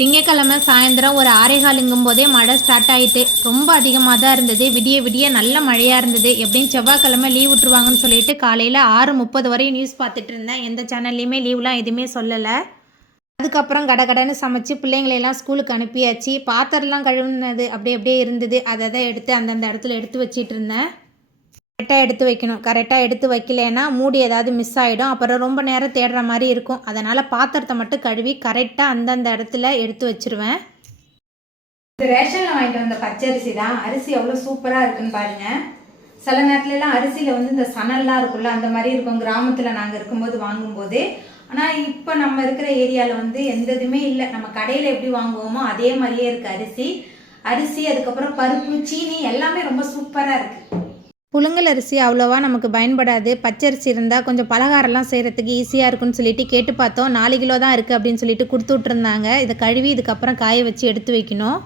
திங்கக்கிழமை சாயந்தரம் ஒரு 6:15 போதே மழை ஸ்டார்ட் ஆகிட்டு ரொம்ப அதிகமாக தான் இருந்தது. விடிய விடிய நல்ல மழையாக இருந்தது. எப்படியும் செவ்வாய்க்கிழமை லீவ் விட்டுருவாங்கன்னு சொல்லிட்டு காலையில் 6:30 வரையும் நியூஸ் பார்த்துட்டு இருந்தேன். எந்த சேனல்லையுமே லீவ்லாம் எதுவுமே சொல்லலை. அதுக்கப்புறம் கடகடன்னு சமைச்சு பிள்ளைங்களையெல்லாம் ஸ்கூலுக்கு அனுப்பியாச்சு. பாத்திரம்லாம் கழுவுனது அப்படியே இருந்தது. அதை எடுத்து அந்தந்த இடத்துல எடுத்து வச்சிட்டு இருந்தேன். கரெக்டாக எடுத்து வைக்கணும். கரெக்டாக எடுத்து வைக்கலைன்னா மூடி ஏதாவது மிஸ் ஆகிடும். அப்புறம் ரொம்ப நேரம் தேடுற மாதிரி இருக்கும். அதனால் பாத்திரத்தை மட்டும் கழுவி கரெக்டாக அந்தந்த இடத்துல எடுத்து வச்சுருவேன். இந்த ரேஷனில் வாங்கிட்டு வந்த பச்சரிசி தான். அரிசி எவ்வளோ சூப்பராக இருக்குன்னு பாருங்கள். சில நேரத்துலலாம் அரிசியில் இந்த சணல்லாம் இருக்குல்ல, அந்த மாதிரி இருக்கும் கிராமத்தில் நாங்கள் இருக்கும்போது வாங்கும்போது. ஆனால் இப்போ நம்ம இருக்கிற ஏரியாவில் எந்த இதுவுமே இல்லை. நம்ம கடையில் எப்படி வாங்குவோமோ அதே மாதிரியே இருக்குது அரிசி. அதுக்கப்புறம் பருப்பு, சீனி எல்லாமே ரொம்ப சூப்பராக இருக்குது. புழுங்கல் அரிசி அவ்வளோவா நமக்கு பயன்படாது. பச்சரிசி இருந்தால் கொஞ்சம் பலகாரம்லாம் செய்கிறதுக்கு ஈஸியாக இருக்குன்னு சொல்லிட்டு கேட்டு பார்த்தோம். 4 கிலோ தான் இருக்குது அப்படின்னு சொல்லிட்டு கொடுத்து விட்ருந்தாங்க. இதை கழுவி இதுக்கப்புறம் காய வச்சு எடுத்து வைக்கணும்.